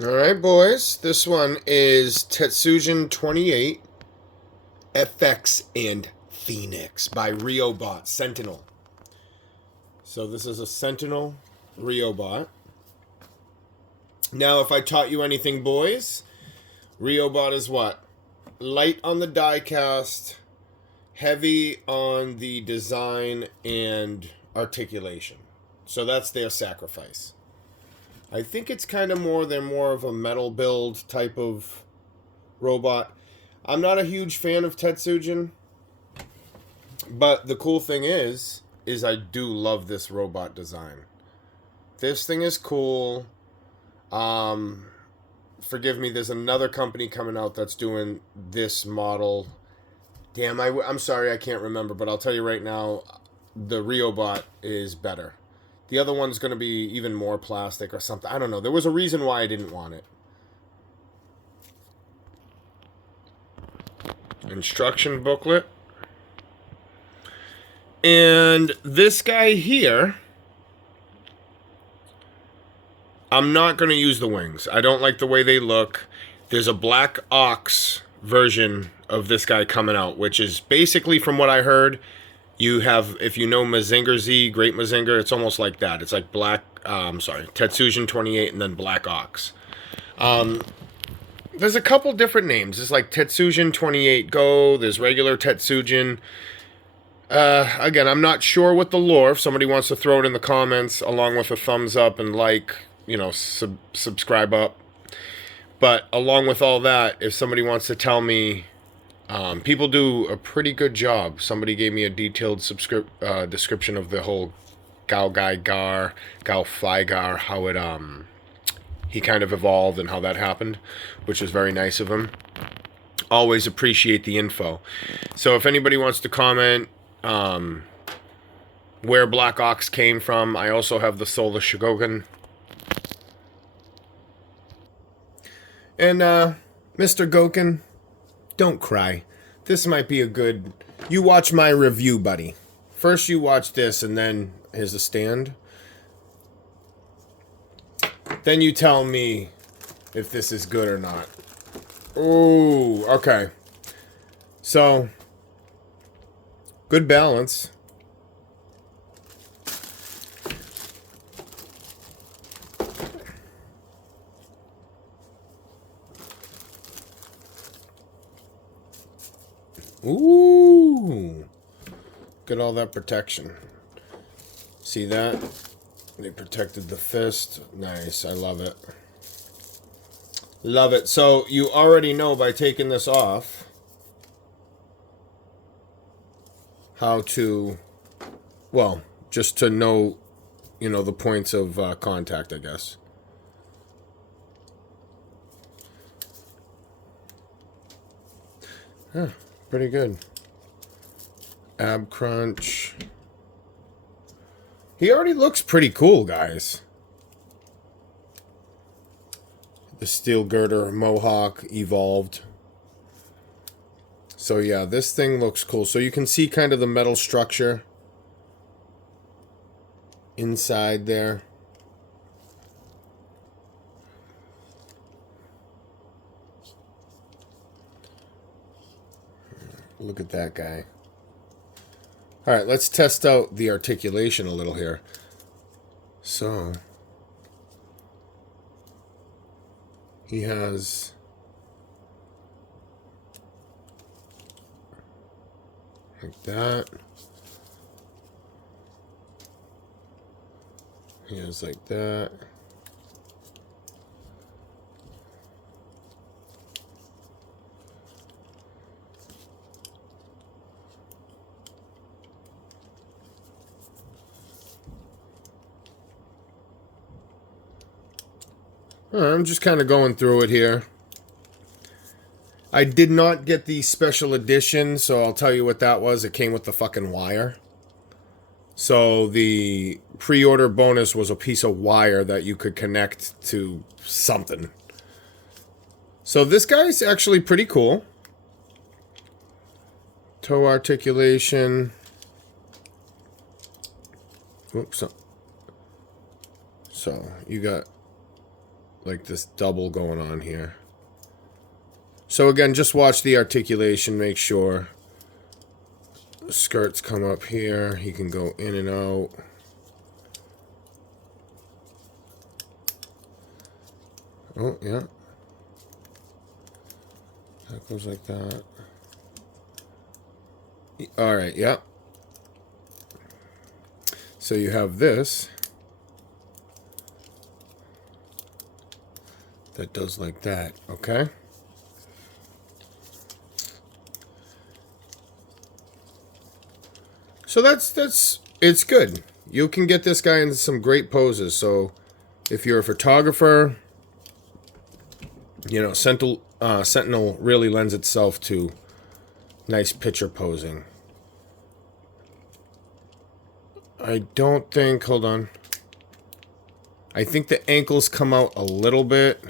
Alright, boys. This one is Tetsujin 28 FX and Phoenix by Ryobot Sentinel. So, this is a Sentinel Ryobot. Now, if I taught you anything, boys, Ryobot is what? Light on the die cast, heavy on the design and articulation. So, that's their sacrifice. I think it's kind of they're more of a metal build type of robot. I'm not a huge fan of Tetsujin, but the cool thing is I do love this robot design. This thing is cool. Forgive me, there's another company coming out that's doing this model. Damn, I'm sorry, I can't remember, but I'll tell you right now, the Ryobot is better. The other one's going to be even more plastic or something. I don't know. There was a reason why I didn't want it. Instruction booklet. And this guy here, I'm not going to use the wings. I don't like the way they look. There's a Black Ox version of this guy coming out, which is basically, from what I heard, you have, if you know Mazinger Z, Great Mazinger, it's almost like that. It's like Tetsujin 28 and then Black Ox. There's a couple different names. It's like Tetsujin 28 Go. There's regular Tetsujin. Again, I'm not sure what the lore. If somebody wants to throw it in the comments along with a thumbs up and subscribe up. But along with all that, if somebody wants to tell me, people do a pretty good job. Somebody gave me a detailed description of the whole Gao Fly Gar, how it he kind of evolved and how that happened, which was very nice of him. Always appreciate the info. So if anybody wants to comment where Black Ox came from, I also have the Solar Shogun. And Mr. Goken, don't cry. This might be a good... You watch my review, buddy. First you watch this, and then here's a stand. Then you tell me if this is good or not. Ooh, okay. So, good balance. Ooh. Get all that protection. See that? They protected the fist. Nice. I love it. Love it. So you already know by taking this off how to, well, just to know, the points of contact, I guess. Huh. Pretty good. Ab crunch. He already looks pretty cool, guys. The steel girder mohawk evolved. So yeah, this thing looks cool. So you can see kind of the metal structure inside there. Look at that guy. All right, let's test out the articulation a little here. So, he has like that. He has like that. I'm just kind of going through it here. I did not get the special edition, so I'll tell you what that was. It came with the fucking wire. So the pre-order bonus was a piece of wire that you could connect to something. So this guy's actually pretty cool. Toe articulation. Oops. So you got like this double going on here. So again, just watch the articulation, make sure the skirts come up here. He can go in and out. Oh, yeah. That goes like that. All right, yeah. So you have this that does like that, okay? So it's good. You can get this guy into some great poses. So if you're a photographer, you know, Sentinel really lends itself to nice picture posing. I don't think, hold on. I think the ankles come out a little bit.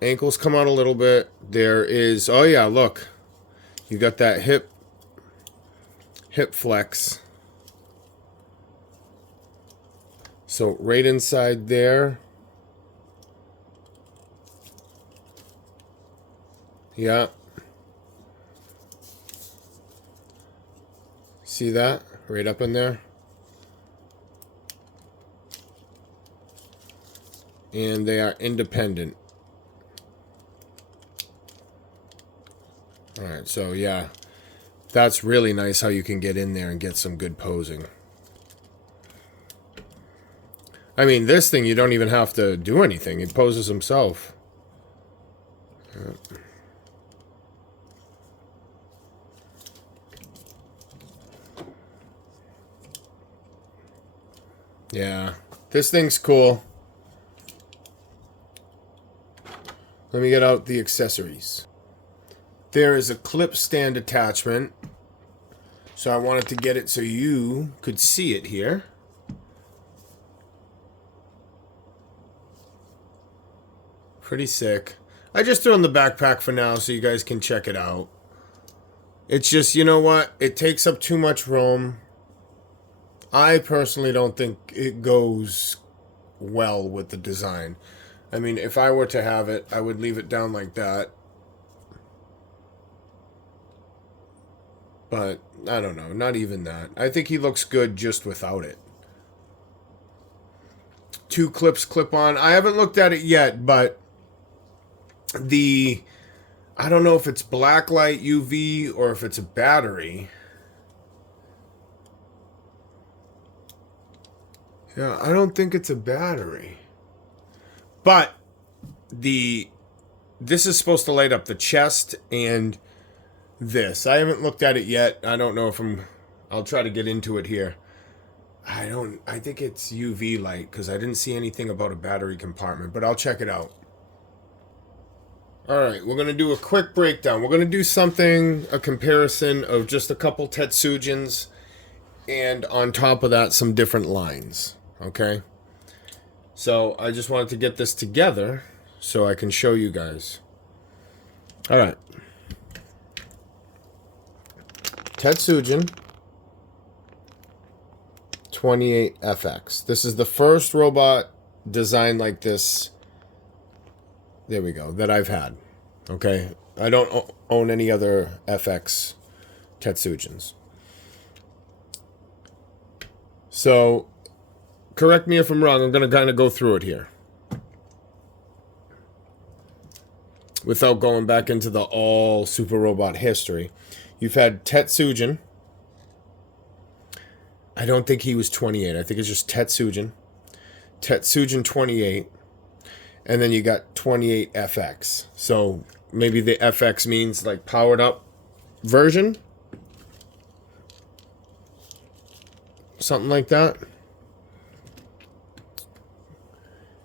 Ankles come out a little bit. There is, oh yeah, look. You got that hip flex. So right inside there. Yeah. See that? Right up in there. And they are independent. Alright, so yeah. That's really nice how you can get in there and get some good posing. I mean, this thing, you don't even have to do anything. It poses himself. Yeah, this thing's cool. Let me get out the accessories. There is a clip stand attachment. So I wanted to get it so you could see it here. Pretty sick. I just threw in the backpack for now so you guys can check it out. It's just, you know what? It takes up too much room. I personally don't think it goes well with the design. I mean, if I were to have it, I would leave it down like that. But, I don't know. Not even that. I think he looks good just without it. 2 clips clip on. I haven't looked at it yet, but I don't know if it's blacklight UV or if it's a battery. Yeah, I don't think it's a battery. But this is supposed to light up the chest and this. I haven't looked at it yet. I don't know if I'll try to get into it here. I think it's UV light because I didn't see anything about a battery compartment, but I'll check it out. All right, we're going to do a quick breakdown. We're going to do a comparison of just a couple Tetsujins, and on top of that, some different lines. Okay? So I just wanted to get this together so I can show you guys. All right. Tetsujin 28FX. This is the first robot designed like this. There we go, that I've had. Okay? I don't own any other FX Tetsujins. So, correct me if I'm wrong. I'm going to kind of go through it here. Without going back into the all Super Robot history. You've had Tetsujin. I don't think he was 28. I think it's just Tetsujin. Tetsujin 28. And then you got 28FX. So maybe the FX means like powered up version. Something like that.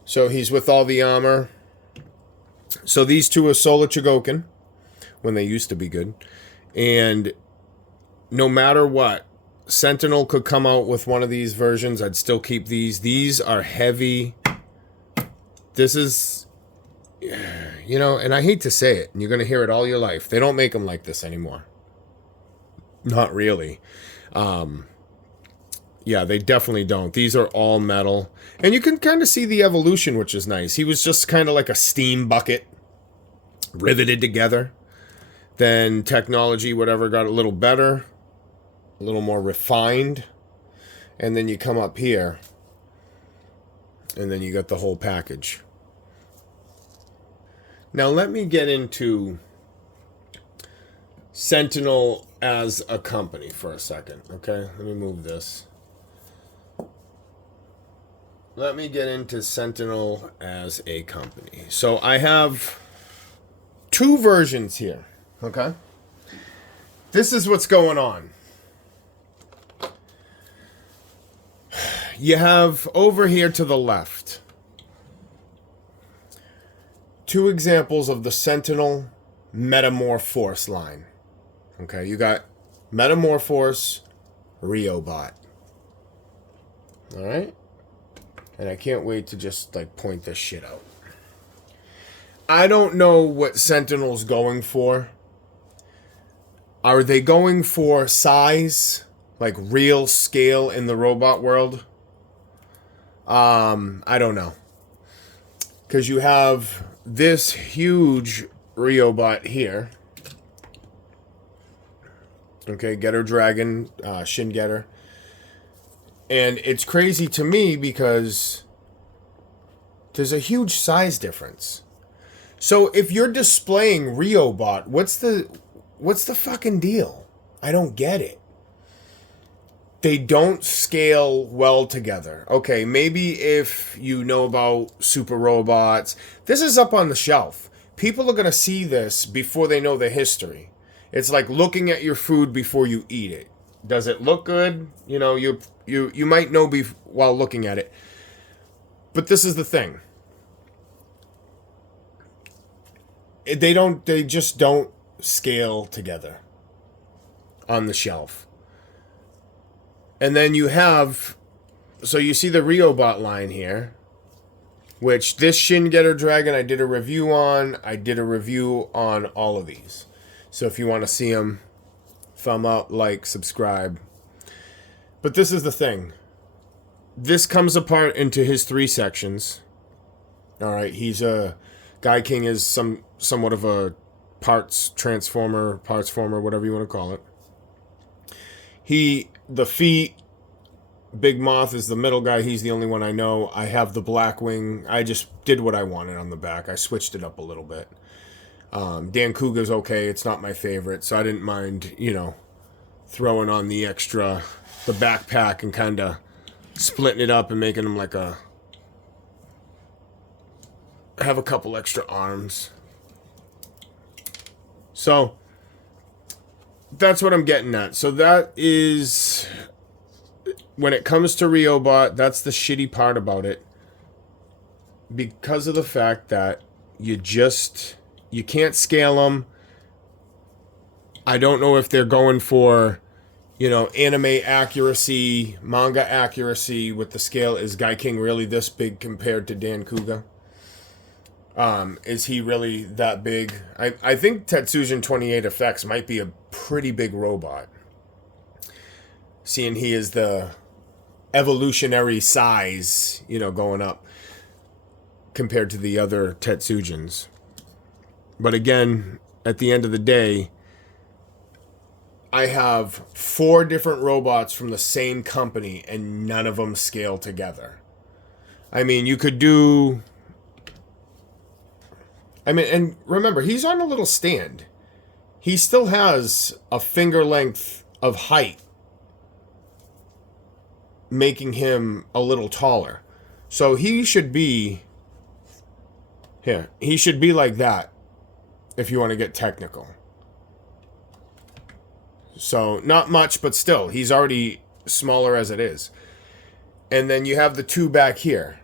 So he's with all the armor. So these two are Solar Chogokin. When they used to be good. And no matter what, Sentinel could come out with one of these versions. I'd still keep these. These are heavy. This is, you know, and I hate to say it, and you're going to hear it all your life. They don't make them like this anymore. Not really. Yeah, they definitely don't. These are all metal. And you can kind of see the evolution, which is nice. He was just kind of like a steam bucket, riveted together. Then technology, whatever, got a little better, a little more refined. And then you come up here, and then you got the whole package. Now let me get into Sentinel as a company for a second, okay? Let me move this. Let me get into Sentinel as a company. So I have two versions here, okay? This is what's going on. You have over here to the left two examples of the Sentinel Metamorphorce line. Okay, you got Metamorphorce, Riobot. Alright? And I can't wait to just like point this shit out. I don't know what Sentinel's going for. Are they going for size? Like real scale in the robot world? I don't know. Because you have this huge Riobot here. Okay, Getter Dragon, Shin Getter. And it's crazy to me because there's a huge size difference. So if you're displaying Riobot, what's the fucking deal? I don't get it. They don't scale well together. Okay, maybe if you know about super robots, this is up on the shelf. People are going to see this before they know the history. It's like looking at your food before you eat it. Does it look good? You know, you might know while looking at it. But this is the thing. They just don't scale together on the shelf. And then you have, so you see the Riobot line here, which this Shin Getter Dragon I did a review on. I did a review on all of these. So if you want to see them, thumb up, like, subscribe. But this is the thing. This comes apart into his three sections. Alright, he's a... Guy King is somewhat of a parts former, whatever you want to call it. The feet, Big Moth is the middle guy. He's the only one I know. I have the Blackwing. I just did what I wanted on the back. I switched it up a little bit. Dan Kuga's okay. It's not my favorite, so I didn't mind, throwing on the backpack and kind of splitting it up and making him like have a couple extra arms. So that's what I'm getting at. So that is, when it comes to Riobot, that's the shitty part about it. Because of the fact that you can't scale them. I don't know if they're going for, anime accuracy, manga accuracy with the scale. Is Guy King really this big compared to Dan Kuga? Is he really that big? I think Tetsujin 28 Effects might be a pretty big robot. Seeing he is the evolutionary size, going up compared to the other Tetsujins. But again, at the end of the day, I have 4 different robots from the same company and none of them scale together. I mean, you could do... and remember, he's on a little stand. He still has a finger length of height, making him a little taller. So he should be... Here, he should be like that, if you want to get technical. So, not much, but still, he's already smaller as it is. And then you have the 2 back here.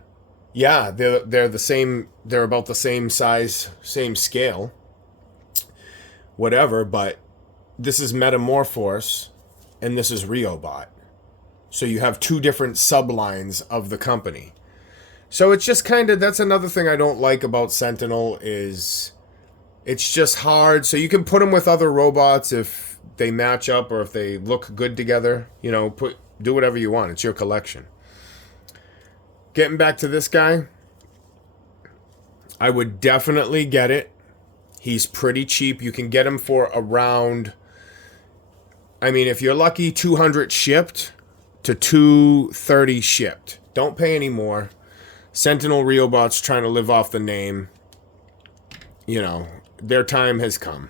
Yeah, they're the same. They're about the same size, same scale. Whatever, but this is Metamorphorce, and this is Riobot. So you have 2 different sublines of the company. So it's just kind of, that's another thing I don't like about Sentinel is it's just hard. So you can put them with other robots if they match up or if they look good together. Do whatever you want. It's your collection. Getting back to this guy, I would definitely get it. He's pretty cheap. You can get him for around, I mean, if you're lucky, 200 shipped to 230 shipped. Don't pay any more. Sentinel Riobot's trying to live off the name. You know, their time has come.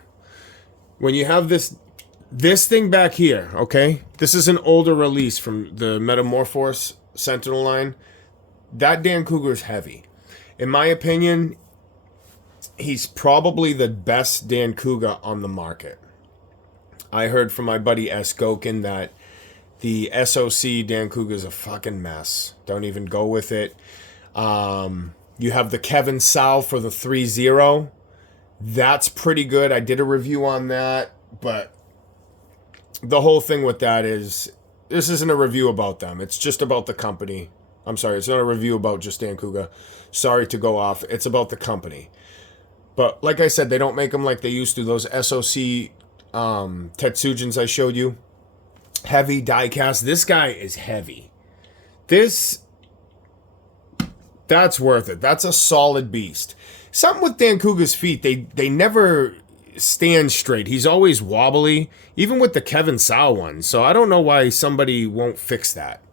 When you have this thing back here, okay? This is an older release from the Metamorphose Sentinel line. That Dan Cougar's heavy. In my opinion, he's probably the best Dan Cougar on the market. I heard from my buddy S. Gokin that the SOC Dan Cougar's a fucking mess. Don't even go with it. You have the Kevin Sal for the 3-0. That's pretty good. I did a review on that, but the whole thing with that is, this isn't a review about them. It's just about the company. I'm sorry, it's not a review about just Dan Cougar. Sorry to go off. It's about the company. But like I said, they don't make them like they used to. Those SOC Tetsujins I showed you. Heavy die cast. This guy is heavy. That's worth it. That's a solid beast. Something with Dan Cougar's feet, they never stand straight. He's always wobbly, even with the Kevin Sal one. So I don't know why somebody won't fix that.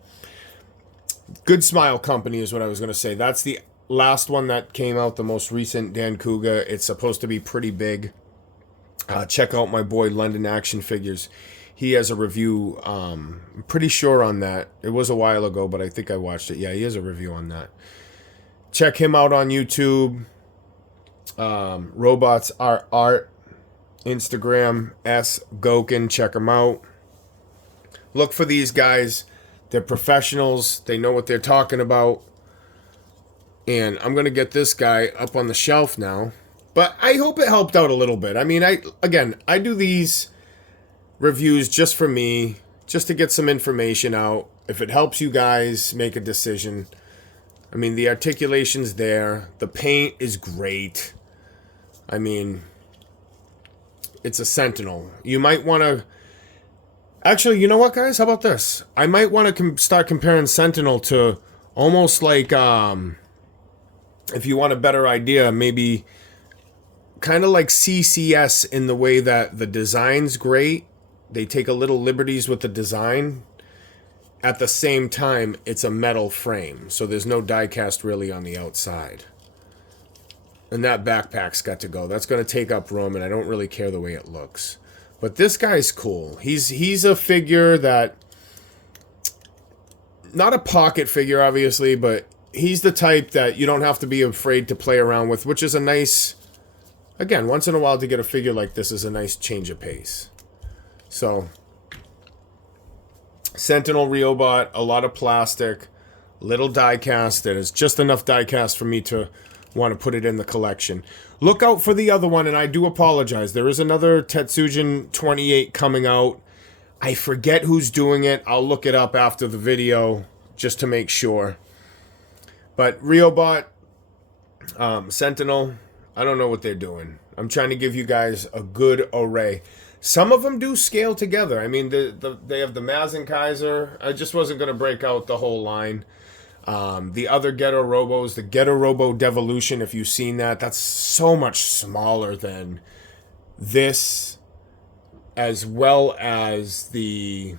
Good Smile Company is what I was going to say. That's the last one that came out, the most recent Dan Cougar. It's supposed to be pretty big. Check out my boy London Action Figures. He has a review. I'm pretty sure on that. It was a while ago, but I think I watched it. Yeah, he has a review on that. Check him out on YouTube. Robots Are Art. Instagram, S. Gokin. Check them out. Look for these guys. They're professionals. They know what they're talking about. And I'm going to get this guy up on the shelf now. But I hope it helped out a little bit. I mean, I do these reviews just for me, just to get some information out. If it helps you guys make a decision. I mean, the articulation's there. The paint is great. I mean, it's a Sentinel. You might want to... Actually, you know what, guys? How about this? I might want to start comparing Sentinel to almost like, if you want a better idea, maybe kind of like CCS in the way that the design's great. They take a little liberties with the design. At the same time, it's a metal frame, so there's no die cast really on the outside. And that backpack's got to go. That's going to take up room, and I don't really care the way it looks. But this guy's cool. He's a figure that... Not a pocket figure, obviously, but he's the type that you don't have to be afraid to play around with, which is a nice... Again, once in a while to get a figure like this is a nice change of pace. So... Sentinel Riobot, a lot of plastic, little die cast. That is just enough die cast for me to want to put it in the collection. Look out for the other one, and I do apologize. There is another Tetsujin 28 coming out. I forget who's doing it. I'll look it up after the video just to make sure. But Riobot, Sentinel, I don't know what they're doing. I'm trying to give you guys a good array. Some of them do scale together. I mean, they have the Mazinkaiser. I just wasn't going to break out the whole line. The other Ghetto Robos, the Ghetto Robo Devolution, if you've seen that, that's so much smaller than this, as well as the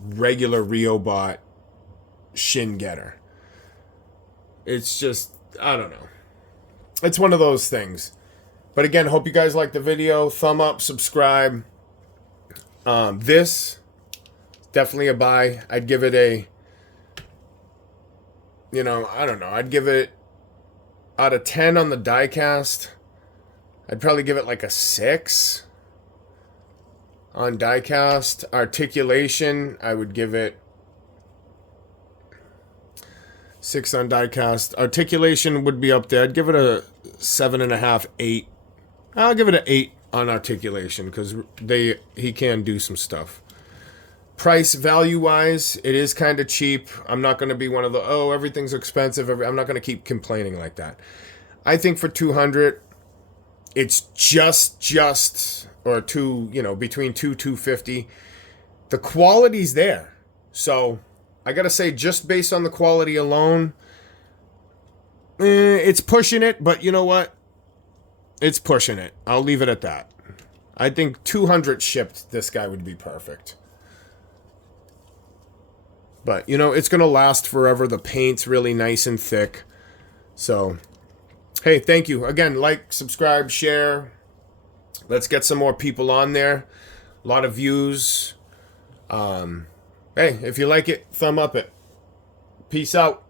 regular Riobot Shin Getter. It's just, I don't know. It's one of those things. But again, hope you guys like the video. Thumb up, subscribe. This, definitely a buy. I'd give it a, you know, I don't know. I'd give it, out of 10 on the die cast, I'd probably give it like a 6 on die cast. Articulation, I would give it 6 on die cast. Articulation would be up there. I'd give it a 7.5, 8. I'll give it an 8 on articulation because he can do some stuff. Price value wise, it is kind of cheap. I'm not going to be one of the everything's expensive. I'm not going to keep complaining like that. I think for 200, it's just or between 250. The quality's there. So I gotta say, just based on the quality alone, it's pushing it, but you know what? It's pushing it. I'll leave it at that. I think 200 shipped, this guy would be perfect. But, you know, it's going to last forever. The paint's really nice and thick. So, hey, thank you. Again, like, subscribe, share. Let's get some more people on there. A lot of views. Hey, if you like it, thumb up it. Peace out.